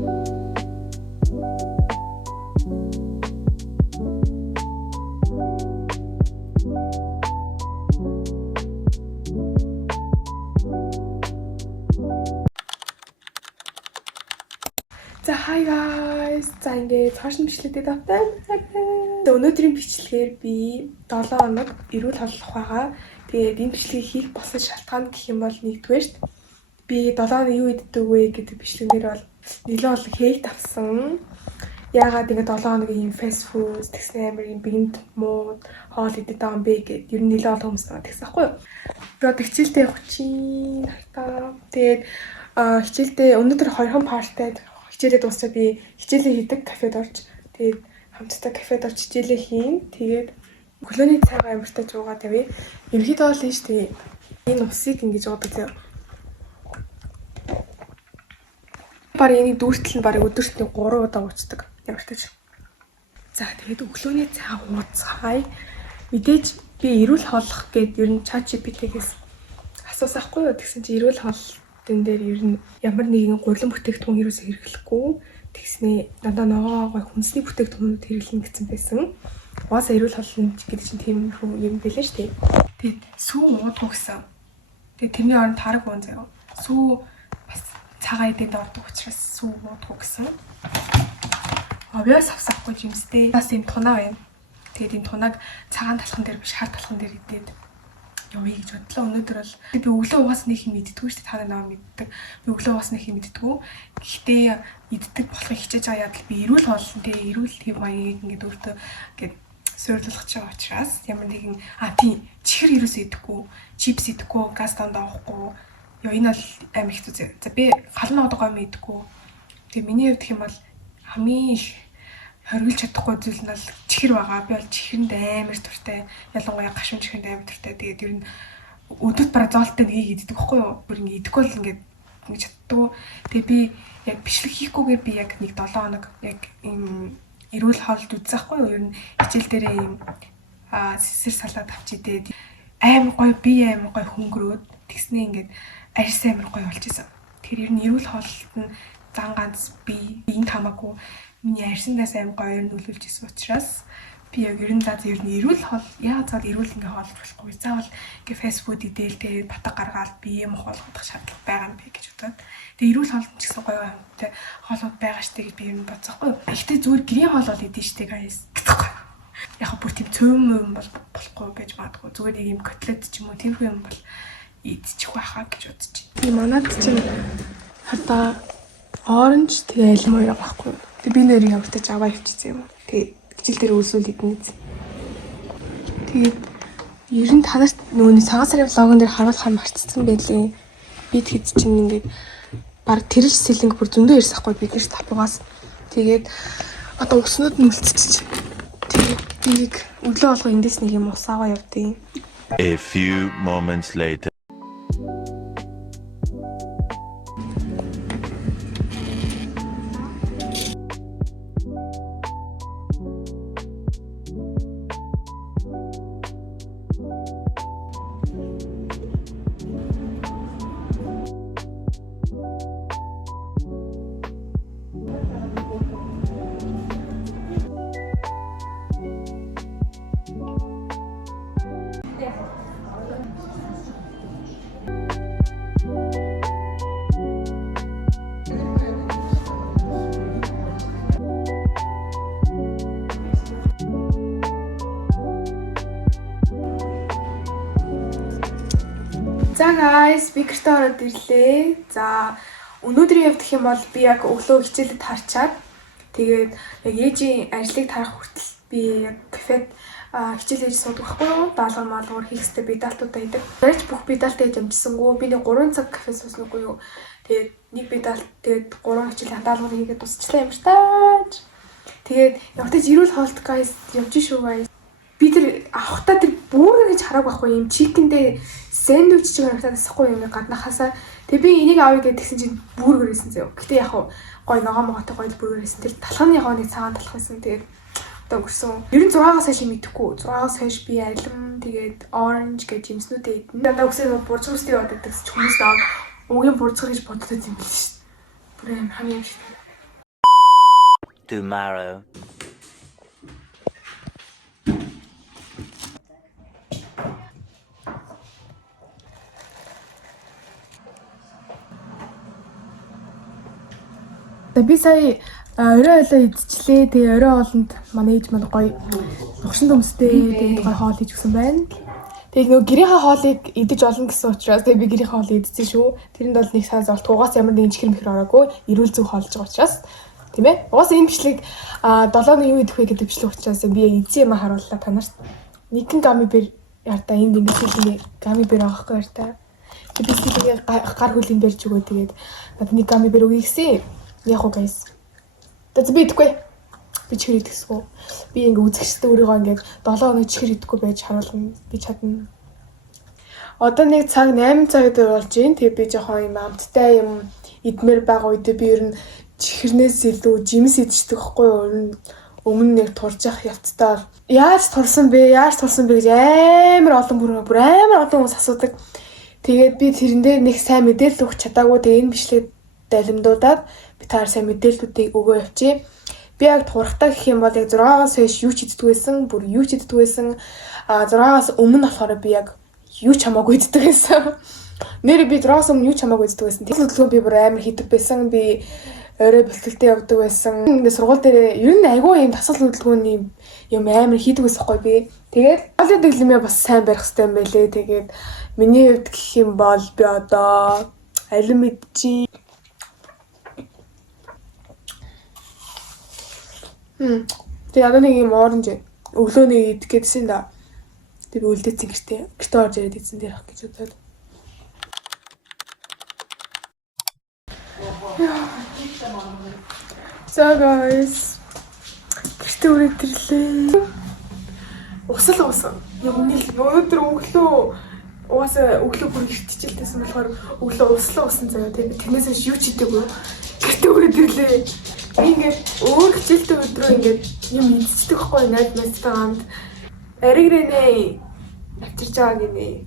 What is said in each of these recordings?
За hi guys. За ингээд цааш нь бичлэгтэй давтаа. Өнөөдрийн бичлэгээр би 7 хоног эрүүл хооллох байгаа. Тэгээд энэ бичлэгийг хийх болсон шалтгаан гэх юм бол нэгдүгээрт би 7 хоног юу иддэг вэ гэдэг бичлэгнэр бол нэлээд олон хейт авсан. Яагаад ингээд 7 хоног ийм фаст фуд тэгсэн амар ийм бинт муу хоол идэх таам бэ гэд ер нь нэлээд олон хүмүүс байгаа тэгсэн байхгүй юу. Би одоо хичээлдээ явах чинь хайтаа. Тэгээд хичээлдээ өнөөдөр 2хан парттай хичээлээ дуусчаад би хичээлээ хийдэг кафед орж тэгээд хамтдаа кафед орж хичээлээ хийн. Тэгээд өглөөний цайгаа амиртаж уугаад явъя. Ерөнхийдөө бол нь шүү дээ. Энэ усыг ингэж уудаг заяа. Бараг энийг дүүртэл нь бараг өдөртний 3 удаа уучдаг. Амиртаж. За тэгээд өглөөний цайгаа ууцгаая. Мэдээж би эрүүл хооллох гэд ер нь ChatGPT-гээс асуусахгүй юу тэгсэн чи эрүүл хоолтын дээр ер нь ямар нэгэн гурилан бүтээгдэхүүн ерөөсөө хэрэглэхгүй тэгснээ дандаа ногоогой хүнсний бүтээгдэхүүнүүд хэрэглэнэ гэсэн байсан. Угаасаа эрүүл хоолны гэдэг чинь тийм юм байлаа шүү дээ. Тэгээд сүү уудах гэсэн. Тэгээд тэрний оронд тараг уун заяа. Сүү бас цагаан эдэнд ордог учраас сүү уудах гэсэн. Обяас авсахгүй жимстэй. Бас юм тунаа байна. Тэгээд энэ тунааг цагаан талхан дээр биш хар талхан дээр идээд явъя гэж бодлоо. Өнөөдөр бол би өглөө угаас нэг юм иддэггүй шүү дээ. Та нараа мэддэг. Би өглөө угаас нэг юм иддэггүй. Гэхдээ иддэг болохыг хичээж байгаа ядал би эрүүл хооллон тэгээ эрүүл хэв маягийг ингээд өөртөө ингээд суйрлуулах гэж байгаа учраас ямар нэгэн тийм чихэр ерөөсөө идэхгүй, чипс идэхгүй, газ дандаа авахгүй. Яа энэ бол амар их зү. За би халуун удаг гом идэхгүй. Тэгээ миний хувьд гэх юм бол хамгийн хоригдж чадахгүй зүйл нь бол чихэр байгаа. Би бол чихэрэнд амар туртай. Ялангуяа гашуун чихэрэнд амар туртай. Тэгээд ер нь өдөрт бараг зоолтой нэгийг иддэг байхгүй юу? Бүр ингэ идэхгүй л ингэ чаддгүй. Тэгээд би яг бичлэг хийхгүйгээр би яг нэг 7 хоног яг ийм эрүүл хоолд үзэхгүй юу? Ер нь хичээл дээрээ ийм сэсэр салаад авч идээд амар гоё би амар гоё хөнгөрөөд тэгснээ ингээд арьс амар гоё болж исэн. Тэгэхээр ер нь эрүүл хоолт нь зан ганц би энэ хамаагүй миний арьсандаас амар гоё нөлөөлж исэн учраас би яг ер нь эрүүл хоол яа цаад эрүүл ингээ хоолж болохгүй. Заавал ингээ фаст фуд идээл тэгээд батга гаргаад бие мохолгох шаардлага байгаа юм бэ гэж бодоод. Тэгээд эрүүл хоолт ч гэсэн гоё амттай хоолууд байгаа штэ гэж би ер нь бодсохгүй. Ихтэй зүгээр гэрийн хоол бол идэв штэ гайс гэхгүй. Яг бүр тийм цөм юм бол болохгүй гэж магадгүй. Зүгээр нэг юм котлет ч юм уу тийм юм бол идчих байхаа гэж бодож байна. Тийм манад чинь хата оранж тэгээ алим хоёр байхгүй. Тэгээ би нэр явтаж аваа явчихсан юм. Тэгээ хичээл дээр үлсүүл идэнэ. Тэгээд ер нь танарт нөгөө цагаан сарын влогон дээр харуулахаар марцсан байлээ. Би тэгэд чинь ингээд баг тэрж сэлэнг бүр зөндөө ирсахгүй бид нэр тапугаас. Тэгээд одоо өснөд нь үлдчихэж. Тэгээд би нэг өглөө болго эндээс нэг юм ус аваа явдیں۔ A few moments later. За guys, би гэртээ ороод ирлээ. За өнөөдрийн явдах юм бол би яг өглөө хичээлд харчаад тэгээд яг ээжийн ажлыг тарах хүртэл би яг кафед хичээл хийж суудаг байхгүй юу? Даалгавар маалгавар хийх хэрэгтэй бидалтуудаа идэг. Барьж бүх бидалтаа хийж амжсангүй. Би нэг 3 цаг кафе сууснагүй юу? Тэгээд нэг бидалт тэгээд 3 хичээлийн даалгавар хийгээд дуусчлаа юм тааж. Тэгээд явтаж эрүүл хоолт guys явж шүү guys. Би тэр авахтаа тэр бүргэр гэж хараг байхгүй юм чикэндээ сэндвич чиг харагдаад асахгүй юм гаднахасаа. Тэгээ би энийг авъя гэдгсэн чинь бүргэр байсан заяа. Гэтэ яг гой ногоо моготой гой бүргэр байсан. Тэр талхны яг нэг цагаан талх байсан. Тэгээд одоо өнгөрсөн. Ер нь 6-аас хойш мэдэхгүй. 6-аас хойш би алим тэгээд оранж гэж жимснүүдээ идэн. Дандаа өсөө бурцаг үстэй яваад гэдэгс ч хүмүүс наа угийн бурцаг гэж боддог юм биш шүү дээ. Бүр юм хамгийн юм шиг. Tomorrow. Би сая орой олоо идчихлээ. Тэгээ орой олонд манай ээж маань гоё нухшин төмстэй тэгээд гоё хоол хийж өгсөн байна. Тэгээд нөгөө гэрийнхаа хоолыг идэж олно гэсэн учраас тэгээд би гэрийнхаа хоолыг идсэн шүү. Тэрэнд бол нэг сайн золт угаас ямар нэгэн чихэр мэхэр ороогүй. Эрүүл зүг хоолж байгаа учраас тийм ээ. Угаас энэ бичлэг 7-ны юу идэх вэ гэдэг бичлэг учраас би эзэн юм харууллаа танарт. Нэгэн гами бэр ярта энд ингэ хэлний гами бэр авахгүй ярта. Би тэгээд гар хөлийн бэрж өгөө тэгээд надад нэг гами бэр өгье гэсэн. Яг уу guys. Тэд би идэхгүй. Би чихэр идэхгүй. Би ингээ үзэгчтэй өөрийгөө ингээ 7 хоног чихэр идэхгүй байж харуулна. Би чадна. Одоо нэг цаг 8 цаг дээр болж байна. Тэгээ би жоохон юм амттай юм идмээр байгаа үедээ би ер нь чихэрнээс илүү жимс идчихдэг байхгүй юу? Өмнө нэг турж явах явцдаа яаж турсан бэ гэж амар олон бүр амар олон хүмүүс асуудаг. Тэгээд би тэрэндээ нэг сайн мэдээлэл өгч чадаагүй. Тэгээ энэ бичлэг далимдуудаад би таар сайн мэдээллүүдийг өгөө явчих. Би яг турхтаа гэх юм бол яг 6-аас хойш юу ч иддэг байсан, бүр юу ч иддэг байсан. 6-аас өмнө болохоор би яг юу ч хамаагүй иддэг байсан. Нэр би 6-аас өмнө юу ч хамаагүй иддэг байсан. Тэр хөдөлгөөн би бүр амар хийдэг байсан. Би орой бэлтгэлтэй явдаг байсан. Ингээд сургууль дээр ер нь айгүй юм тасал хөдөлгөөний юм амар хийдэг байсан хгүй би. Тэгээд хоолой дэглэмээ бас сайн барих хэрэгтэй юм байлээ. Тэгээд миний хувьд гэх юм бол би одоо алим идчихий. Тэгээ одоо нэг юм оранж өглөө нэг идэх гэдсэн да. Тэгээ би үлдээсэн гэртээ. Гэртээ орж ирээд идсэн дээрх гэж бодоод. So guys. Гэртээ үрээд ирлээ. Усал. Яг өнөөдөр угаасаа өглөө бүр ирчихэлтэйсэн болохоор өглөө усан заяа. Тэгээ тэрнээс хойш юу ч хийдэггүй. Гэртээ үрээд ирлээ. Ингээд өөр хичээлтэй өдрөө ингээд юм мэдчихдэг хгүй найз найзтай хамт аригрэнэ авчирч байгаа гинэ.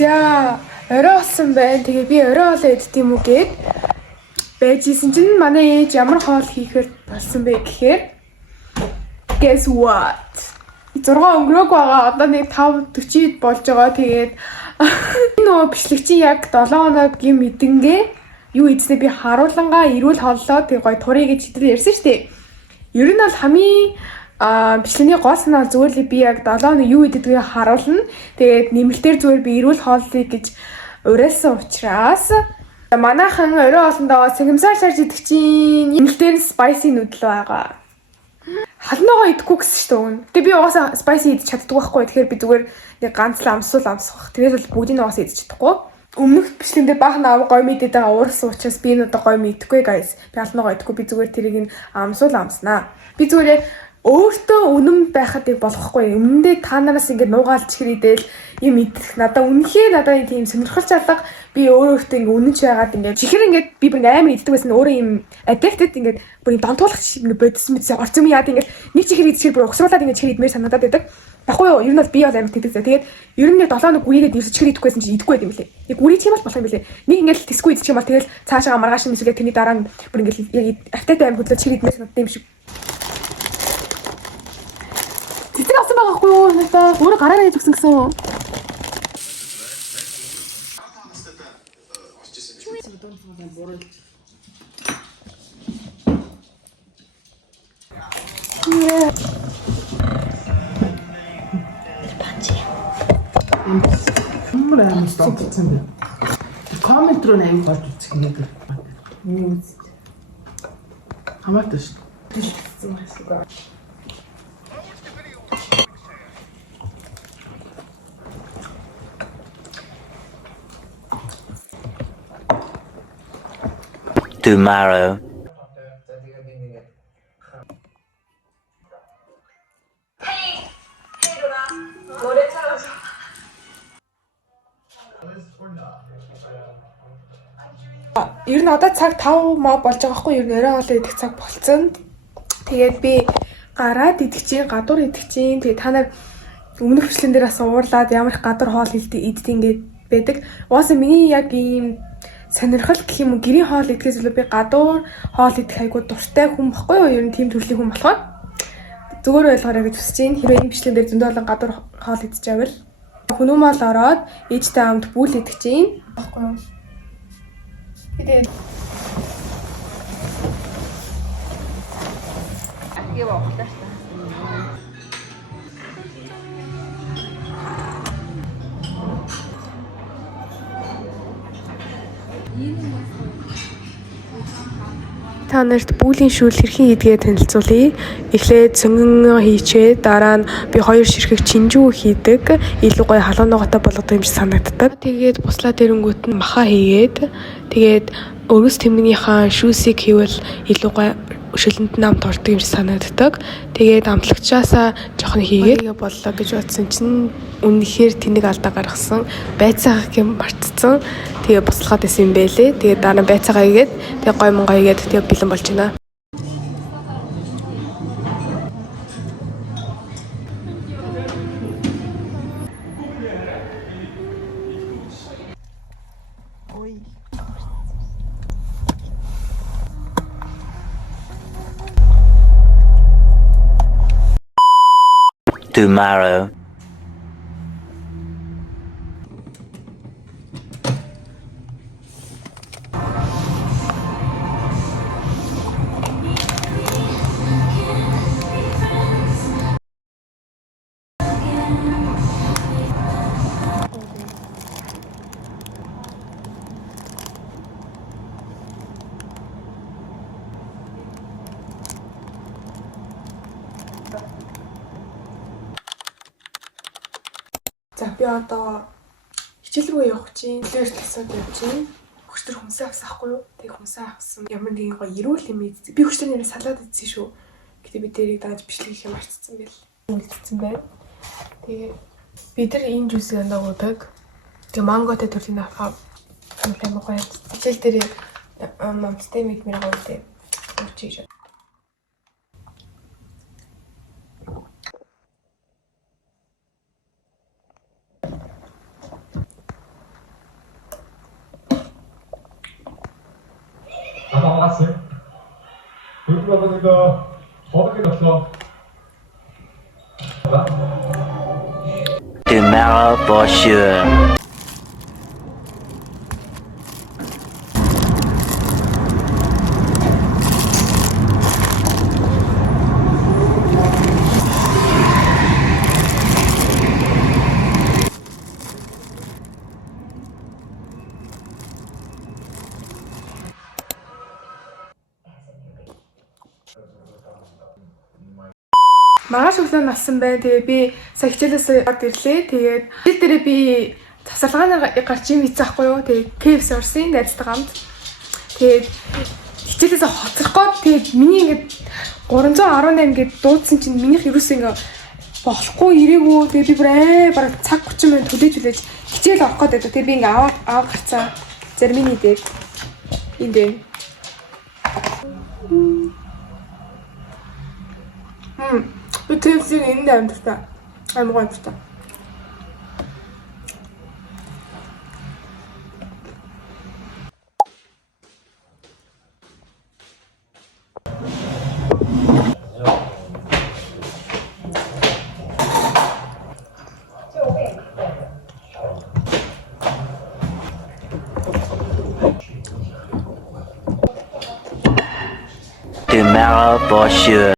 За орой болсон байна. Тэгээ би орой хоолоо идэх юм уу гээд байжсэн чинь манай ээж ямар хоол хийхээр болсон бэ гэхээр guess what? 6 өнгөрөөг байгаа. Одоо нэг 5:40 болж байгаа. Тэгээд нөгөө бичлэг чи яг 7 хоног юм идэнгээ юу ийдснээ би харуулангаа эрүүл хооллоо. Тэгээ гоё турыг гэж хэдэл ярьсан шүү дээ. Ер нь бол хамгийн бичлэгийн гол санаа зүгээр л би яг 7 хоног юу идэгдгийг харуулна. Тэгээд нэмэлтээр зүгээр би эрүүл хооллыг гэж уриалсан учраас манайхан орой олондоо сагимсаар шарж идэх чинь нэмэлтээр spicy нүүдэл байгаа. Халмаагаа идэхгүй гэсэн шүү дээ. Тэгээ би угаасаа spicy идэж чаддаг байхгүй. Тэгэхээр би зүгээр нэг ганц л амсах. Тэрээс л бүгдийг угаасаа идэж чадахгүй. Өмнөх бичлэгдээ баахан аав гой мэдээд байгаа уурсан учраас би энэ одоо гой мэдхгүй guys. Би халмаагаа идэхгүй. Би зүгээр тэрийг нь амснаа. Би зүгээр өөртөө үнэн байхад яг болохгүй. Өмнөдөө та нараас ингэ нуугаал чихэр идэл юм идэх надаа үнэхээр тийм сонирхолч алга. Би өөртөө ингэ үнэнч байгаад ингэ чихэр ингэ би бүр амар иддэг байсан. Өөрөө юм addicted ингэ бүр донтуулах шиг ингэ бодсон мэт орцсон юм яад ингэ нэг чихэр идчихэр бүр угсруулаад ингэ чихэр идмээр санагдаад байдаг. Баггүй юу? Ер нь бол би бол амар тэгдэг. Тэгээд ер нь 7 хоног гүрийгээд ерөөс чихэр идэхгүйсэн чинь идэхгүй байт юм лээ. Яг гүрийчих юм бол болох юм лээ. Нэг ингэ тэсгүй идчих юм бол тэгэл цаашаа маргааш нь эсвэл тэрний дараа нь бүр ингэ яг автайтай амар хөдлөө чихэр идмээр санагдсан юм шиг. Цэцэг авсан байгаа хгүй юу? Надаа өөрөө гараараа хийж өгсөн гэсэн. Амар стопцсан бэ. Коммент руу наяг болж үзэх нэг. Хамаатай шүү. Tomorrow. Ер нь одоо цаг 5 маа болж байгаа хгүй юу? Орой хоолой идэх цаг болцсон. Тэгээд би гараад идэх чинь, гадуур идэх чинь. Тэгээ та нар өмнөх бичлэн дээр бас уурлаад ямар их гадуур хоол иддэг ингээд байдаг. Угаасаа миний яг ийм сонирхол гэх юм уу гэрийн хоол идэхээс илүү би гадуур хоол идэх айгуу дуртай хүн баггүй юу? Ер нь тийм төрлийн хүн болохоор зүгээр ойлгоорой гэж хүсэж байна. Хэрвээ энэ бичлэн дээр зөндөө олон гадуур хоол идэж байвал хүмүүмэл ороод ээжтэй хамт бүл идэх чинь баггүй юу? Тэгээд Гээ боолоо шүү. та нарт бүлийн шүүл хэрхэн хийдгээ танилцуулъя. Эхлээд цөмгөн хийчээ дараа нь би 2 ширхэг чинжүү хийдэг. Илүү гоё халуун ногоотой болгодог юм шиг санагддаг. Тэгээд буслаа дэрэнгүүт нь маха хийгээд тэгээд өргөс тэмнэгнийхаа шүүсийг хийвэл илүү гоё шөлөнд намт ордог юм шиг санагддаг. Тэгээд амтлагчаасаа жоохон хийгээд боллоо гэж бодсон чинь үнэхээр тэнэг алдаа гаргасан. Байцаагаа гэм мартцсан. Тэгээ буслахад исэн юм бэлээ. Тэгээд дараа нь байцаагаа хийгээд тэгээ гой монгой хийгээд тэгээ бэлэн болж байна. Tomorrow. За би одоо хичээл рүү явах чинь лэр тасаад явж чинь хөчтөр хүнсээ авсахгүй юу? Тэг хүнсээ авсан. Ямар нэгэн гоё эрүүл юм ийд. Би хөчтөр нэрээ салаад идсэн шүү. Гэтэ би дээрийг дааж бичлэг хийх юм марцсан байл. Үлдсэн байна. Тэгээ бид нар энэ жуусыг андаа уудаг. Тэгээ манготой төрлийн авах юм гоё. Хичээл дээр мамстай мэдмэр гоодээ. Өчиж. 나왔어요. 그리고 보니까 거북이 났어. Tomorrow for sure. Маргааш өглөө нассан байна. Тэгээ би сая хичээлээс гараад ирлээ. Тэгээд хичээл дээр би завсаргаанаар гарч юм ийцэн ахгүй юу. Тэгээд KFC орсон найзтайгаа хамт. Тэгээд хичээлээс хоцрох гээд тэгээд миний ингээд 318 гээд дуудсан чинь минийх ерөөсөө ингээд болохгүй ирээгүй. Тэгээд би бүр бараг цаг 30 минут хүлээж хичээл авах гээд байдаг. Тэгээд би ингээд аваад гарцаа. Зармины дээр энд байна. Би KFC-ийг энд амьдтай. Аймаг амьдтай. Tomorrow for sure.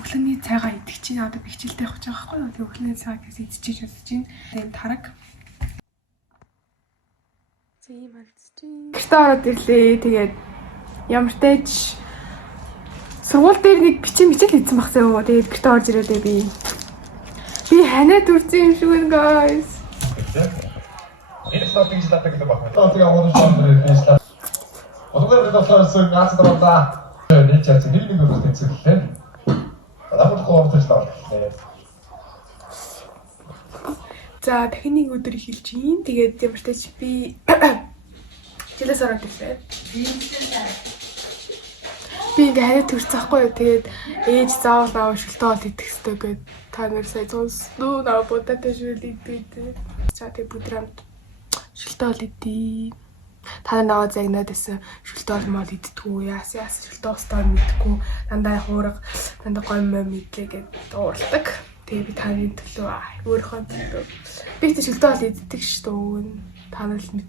Өглөөний цайгаа идэх чинь одоо би хичээлдээ явах гэж байгаа байхгүй юу? Тэг өглөөний цайгаа гэсэн идчихэж явж чинь. Тэгээд тараг. За ийм алдчих чинь. Гэртээ ороод ирлээ. Тэгээд ямар ч сургууль дээр нэг бичээл хийсэн багсаа юу. Тэгээд гэртээ орж ирээд би ханаад үрцэн юм шиг байна guys. Энэ стопинг статик гэдэг байна. Одоо ямар ч юм бэ? Одоогээр доторсон гац дараа. Нэг чац нэг өрөөс тэнцэлээ. Намайг хоолтож тавлаа. За дахин нэг өдөр эхэлж юм. Тэгээд ямар ч би хичээлээс ороод ирлээ. Би Би ингээ хариу төрцөхгүй юу. Тэгээд ээж заавал наваа шүлтөө ол идэх хэрэгтэй гэд та нар сая зонсноо наваа бодотой шүл идээ. За тэг бүдрэмд шүлтөө ол идээ. Та наваа загнаад байсан шүлтөө ол мол идтгүү. Яасан шүлтөө устаа мэдгүй. Дандаа хуурга, дандаа гомьмоо мэдлээ гэд дууралдаг. Тэгээ би таны төлөө өөрийнхөө төлөө би ч шүлтөө ол иддэг шүү дээ. Та нар л мэд.